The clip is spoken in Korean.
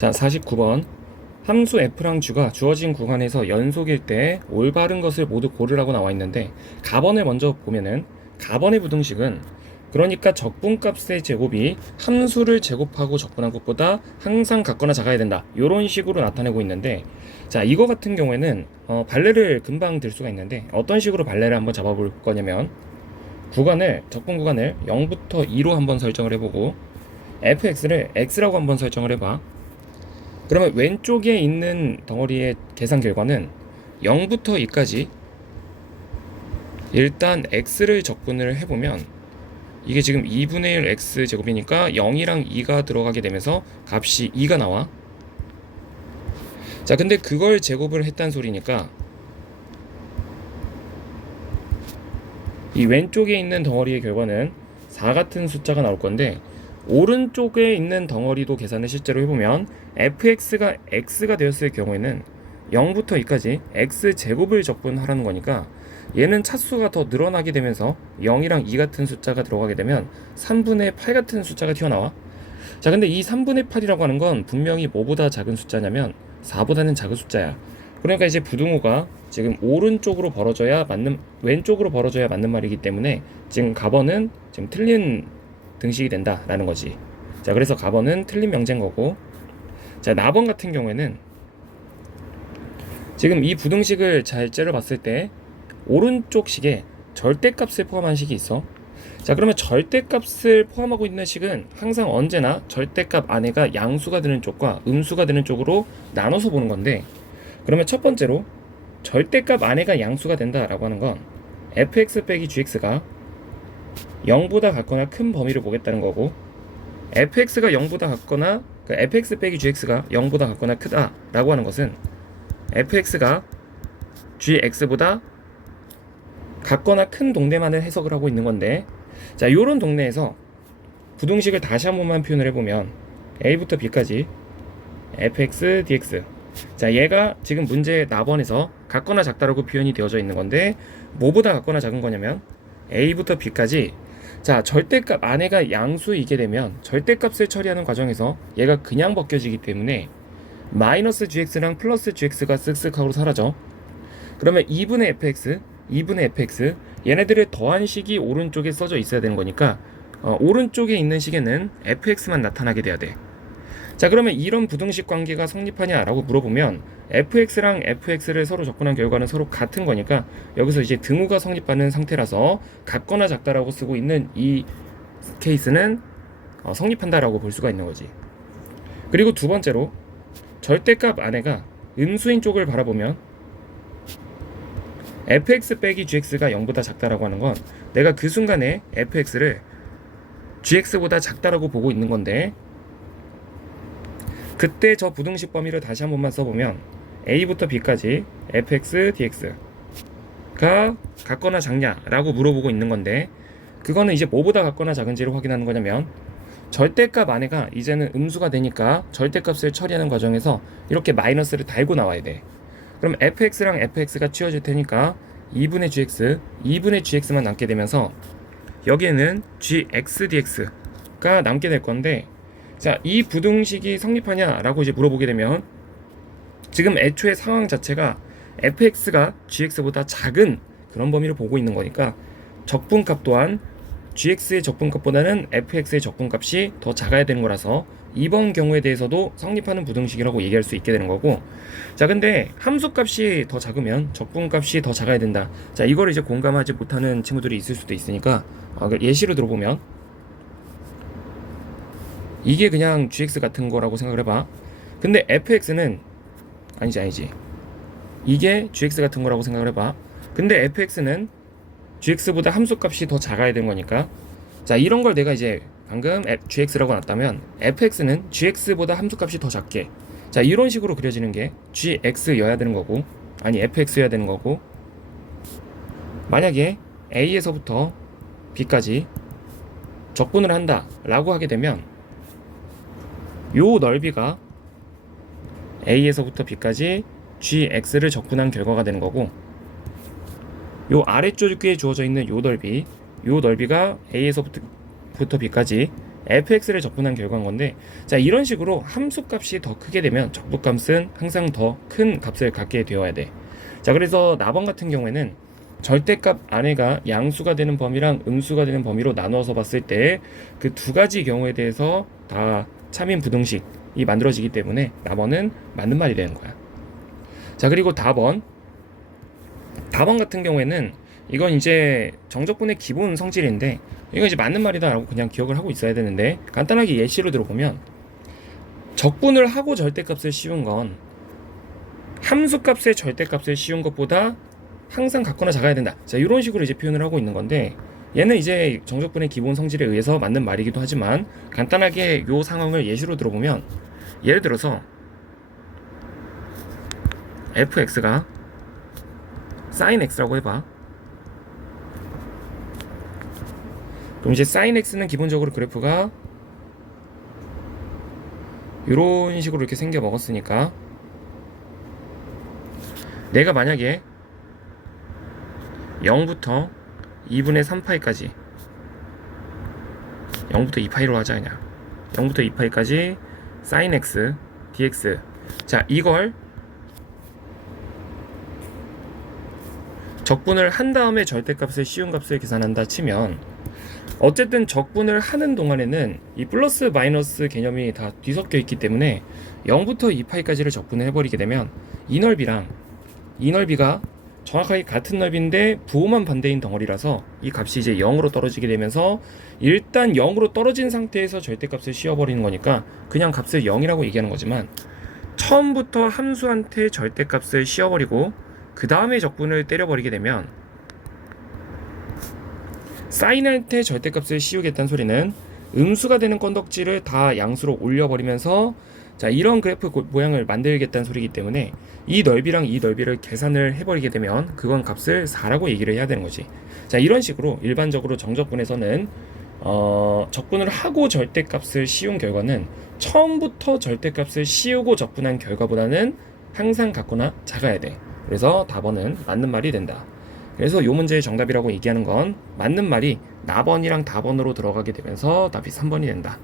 자, 49번. 함수 f랑 g가 주어진 구간에서 연속일 때 올바른 것을 모두 고르라고 나와 있는데, 가번을 먼저 보면은 가번의 부등식은, 그러니까 적분값의 제곱이 함수를 제곱하고 적분한 것보다 항상 같거나 작아야 된다, 이런 식으로 나타내고 있는데, 자, 이거 같은 경우에는 발레를 금방 들 수가 있는데, 어떤 식으로 발레를 한번 잡아볼 거냐면, 적분 구간을 0부터 2로 한번 설정을 해보고, fx를 x라고 한번 설정을 해봐. 그러면 왼쪽에 있는 덩어리의 계산 결과는 0부터 2까지 일단 x를 적분을 해보면, 이게 지금 2분의 1 x 제곱이니까 0이랑 2가 들어가게 되면서 값이 2가 나와. 자, 근데 그걸 제곱을 했단 소리니까 이 왼쪽에 있는 덩어리의 결과는 4 같은 숫자가 나올 건데, 오른쪽에 있는 덩어리도 계산을 실제로 해보면 fx가 x가 되었을 경우에는 0부터 2까지 x제곱을 적분하라는 거니까, 얘는 차수가 더 늘어나게 되면서 0이랑 2 같은 숫자가 들어가게 되면 3분의 8 같은 숫자가 튀어나와. 자, 근데 이 3분의 8이라고 하는 건 분명히 뭐보다 작은 숫자냐면 4보다는 작은 숫자야. 그러니까 이제 부등호가 지금 왼쪽으로 벌어져야 맞는 말이기 때문에, 지금 가번은 지금 틀린 등식이 된다라는 거지. 자, 그래서 가번은 틀린 명제인 거고, 자, 나번 같은 경우에는 지금 이 부등식을 잘 째려봤을 때 오른쪽 식에 절대값을 포함한 식이 있어. 자, 그러면 절대값을 포함하고 있는 식은 항상 언제나 절대값 안에가 양수가 되는 쪽과 음수가 되는 쪽으로 나눠서 보는 건데, 그러면 첫 번째로 절대값 안에가 양수가 된다라고 하는 건 fx 빼기 gx가 0보다 같거나 큰 범위를 보겠다는 거고, fx가 0보다 같거나 fx 빼기 gx가 0보다 같거나 크다라고 하는 것은 fx가 gx보다 같거나 큰 동네만을 해석을 하고 있는 건데, 자, 요런 동네에서 부등식을 다시 한 번만 표현을 해보면 a부터 b까지 fx dx, 자, 얘가 지금 문제 나번에서 같거나 작다라고 표현이 되어져 있는 건데, 뭐보다 같거나 작은 거냐면 a부터 b까지, 자, 절대값 안에가 양수이게 되면 절대값을 처리하는 과정에서 얘가 그냥 벗겨지기 때문에 마이너스 gx랑 플러스 gx가 쓱쓱 하고 사라져. 그러면 2분의 fx, 얘네들을 더한 식이 오른쪽에 써져 있어야 되는 거니까 오른쪽에 있는 식에는 fx만 나타나게 돼야 돼. 자, 그러면 이런 부등식 관계가 성립하냐라고 물어보면 fx랑 fx를 서로 접근한 결과는 서로 같은 거니까, 여기서 이제 등호가 성립하는 상태라서 같거나 작다라고 쓰고 있는 이 케이스는 성립한다라고 볼 수가 있는 거지. 그리고 두 번째로 절대값 안에가 음수인 쪽을 바라보면 fx 빼기 gx가 0보다 작다라고 하는 건 내가 그 순간에 fx를 gx보다 작다라고 보고 있는 건데, 그때 저 부등식 범위를 다시 한 번만 써보면 a부터 b까지 fx dx가 같거나 작냐라고 물어보고 있는 건데, 그거는 이제 뭐보다 같거나 작은지를 확인하는 거냐면 절대값 안에가 이제는 음수가 되니까 절대값을 처리하는 과정에서 이렇게 마이너스를 달고 나와야 돼. 그럼 fx랑 fx가 치워질 테니까 2분의 gx만 남게 되면서 여기에는 gx dx가 남게 될 건데, 자, 이 부등식이 성립하냐라고 이제 물어보게 되면 지금 애초에 상황 자체가 fx가 gx보다 작은 그런 범위를 보고 있는 거니까 적분값 또한 gx의 적분값보다는 fx의 적분값이 더 작아야 되는 거라서 이번 경우에 대해서도 성립하는 부등식이라고 얘기할 수 있게 되는 거고, 자, 근데 함수값이 더 작으면 적분값이 더 작아야 된다. 자, 이걸 이제 공감하지 못하는 친구들이 있을 수도 있으니까 예시로 들어보면, 이게 그냥 gx 같은 거라고 생각을 해봐. 근데 fx는 아니지 이게 gx 같은 거라고 생각을 해봐. 근데 fx는 gx보다 함수값이 더 작아야 되는 거니까, 자, 이런 걸 내가 이제 방금 gx라고 놨다면 fx는 gx보다 함수값이 더 작게, 자, 이런 식으로 그려지는 게 gx여야 되는 거고, 아니 fx여야 되는 거고, 만약에 a에서부터 b까지 적분을 한다 라고 하게 되면 요 넓이가 a에서부터 b까지 gx를 적분한 결과가 되는 거고, 요 아래쪽에 주어져 있는 요 넓이가 a에서부터 b까지 fx를 적분한 결과인 건데, 자, 이런 식으로 함수값이 더 크게 되면 적분값은 항상 더 큰 값을 갖게 되어야 돼. 자, 그래서 나번 같은 경우에는 절대값 안에가 양수가 되는 범위랑 음수가 되는 범위로 나누어서 봤을 때 그 두 가지 경우에 대해서 다 차민 부등식이 만들어지기 때문에 나번은 맞는 말이 되는 거야. 자, 그리고 다번 같은 경우에는 이건 이제 정적분의 기본 성질인데, 이건 이제 맞는 말이다라고 그냥 기억을 하고 있어야 되는데, 간단하게 예시로 들어보면 적분을 하고 절대값을 씌운 건 함수값의 절대값을 씌운 것보다 항상 같거나 작아야 된다. 자, 이런 식으로 이제 표현을 하고 있는 건데, 얘는 이제 정적분의 기본 성질에 의해서 맞는 말이기도 하지만, 간단하게 이 상황을 예시로 들어보면, 예를 들어서 fx가 sin x라고 해봐. 그럼 이제 sin x는 기본적으로 그래프가 이런 식으로 이렇게 생겨 먹었으니까, 내가 만약에 0부터 2분의 3파이까지, 0부터 2파이로 하자. 그냥 0부터 2파이까지 sin x dx, 자, 이걸 적분을 한 다음에 절대값을 씌운 값을 계산한다 치면, 어쨌든 적분을 하는 동안에는 이 플러스 마이너스 개념이 다 뒤섞여 있기 때문에 0부터 2파이까지를 적분을 해버리게 되면 이 넓이가 정확하게 같은 넓이인데 부호만 반대인 덩어리라서 이 값이 이제 0으로 떨어지게 되면서, 일단 0으로 떨어진 상태에서 절대값을 씌워버리는 거니까 그냥 값을 0이라고 얘기하는 거지만, 처음부터 함수한테 절대값을 씌워버리고 그 다음에 적분을 때려버리게 되면 사인한테 절대값을 씌우겠다는 소리는 음수가 되는 건덕지를 다 양수로 올려버리면서, 자, 이런 그래프 모양을 만들겠다는 소리이기 때문에 이 넓이랑 이 넓이를 계산을 해버리게 되면 그건 값을 4라고 얘기를 해야 되는 거지. 자, 이런 식으로 일반적으로 정적분에서는 적분을 하고 절대값을 씌운 결과는 처음부터 절대값을 씌우고 적분한 결과보다는 항상 같거나 작아야 돼. 그래서 답번은 맞는 말이 된다. 그래서 이 문제의 정답이라고 얘기하는 건 맞는 말이 나번이랑 다번으로 들어가게 되면서 답이 3번이 된다.